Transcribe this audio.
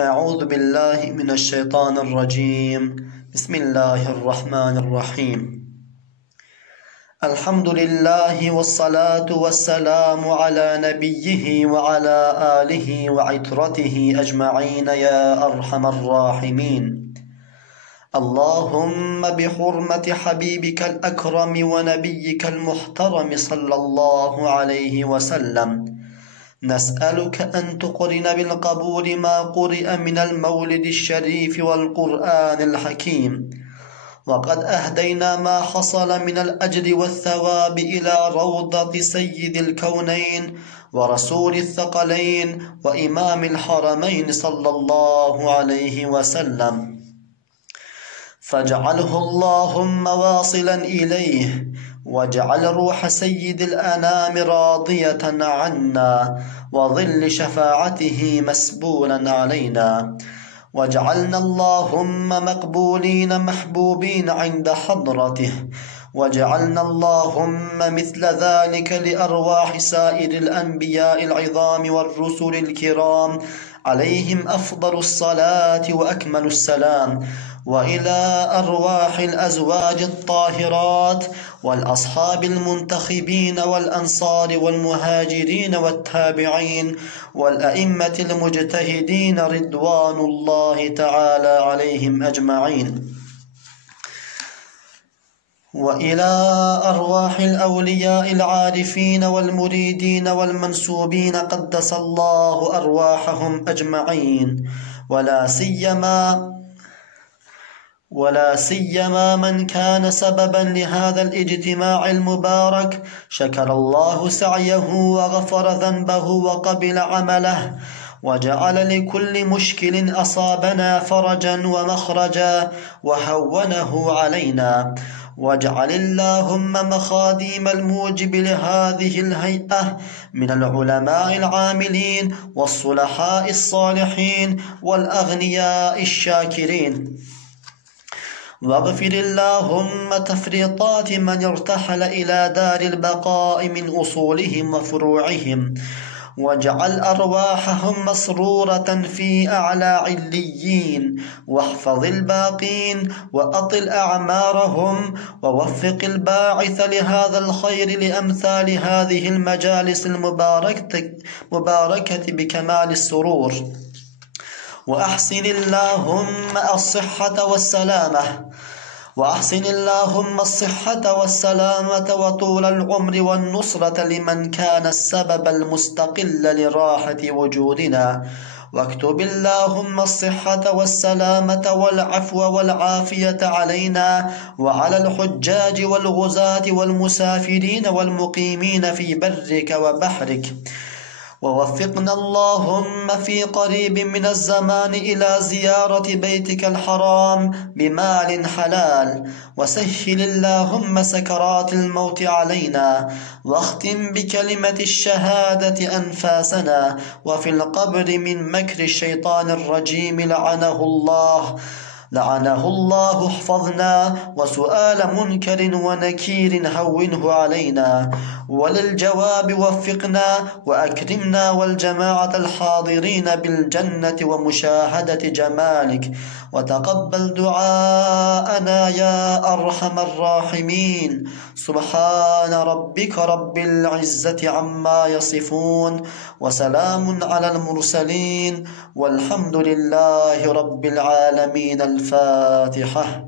أعوذ بالله من الشيطان الرجيم. بسم الله الرحمن الرحيم. الحمد لله والصلاة والسلام على نبيه وعلى آله وعترته أجمعين يا أرحم الراحمين. اللهم بحرمة حبيبك الأكرم ونبيك المحترم صلى الله عليه وسلم نسألك أن تقرن بالقبول ما قرئ من المولد الشريف والقرآن الحكيم، وقد أهدينا ما حصل من الأجر والثواب إلى روضة سيد الكونين ورسول الثقلين وإمام الحرمين صلى الله عليه وسلم، فاجعله اللهم واصلا إليه، واجعل روح سيد الأنام راضية عنا، وظل شفاعته مسبولا علينا، واجعلنا اللهم مقبولين محبوبين عند حضرته، واجعلنا اللهم مثل ذلك لأرواح سائر الأنبياء العظام والرسل الكرام عليهم أفضل الصلاة وأكمل السلام، وإلى أرواح الأزواج الطاهرات والأصحاب المنتخبين والأنصار والمهاجرين والتابعين والأئمة المجتهدين رضوان الله تعالى عليهم أجمعين، وإلى أرواح الأولياء العارفين والمريدين والمنسوبين قدس الله أرواحهم أجمعين، ولا سيما من كان سببا لهذا الاجتماع المبارك، شكر الله سعيه وغفر ذنبه وقبل عمله، وجعل لكل مشكل أصابنا فرجا ومخرجا وهونه علينا، واجعل اللهم مخاديم الموجب لهذه الهيئة من العلماء العاملين والصلحاء الصالحين والأغنياء الشاكرين، واغفر اللهم تفريطات من ارتحل إلى دار البقاء من أصولهم وفروعهم، واجعل أرواحهم مسرورة في أعلى عليين، واحفظ الباقين وأطل أعمارهم، ووفق الباعث لهذا الخير لأمثال هذه المجالس المباركة بكمال السرور، وأحسن اللهم الصحة والسلامة وطول العمر والنصرة لمن كان السبب المستقل لراحة وجودنا، واكتب اللهم الصحة والسلامة والعفو والعافية علينا وعلى الحجاج والغزاة والمسافرين والمقيمين في برك وبحرك، ووفقنا اللهم في قريب من الزمان إلى زيارة بيتك الحرام بمال حلال، وسهل اللهم سكرات الموت علينا، واختم بكلمة الشهادة أنفاسنا، وفي القبر من مكر الشيطان الرجيم لعنه الله احفظنا، وسؤال منكر ونكير هونه علينا، وللجواب وفقنا وأكرمنا والجماعة الحاضرين بالجنة ومشاهدة جمالك، وتقبل دعاءنا يا أرحم الراحمين. سبحان ربك رب العزة عما يصفون، وسلام على المرسلين، والحمد لله رب العالمين. الفاتحة.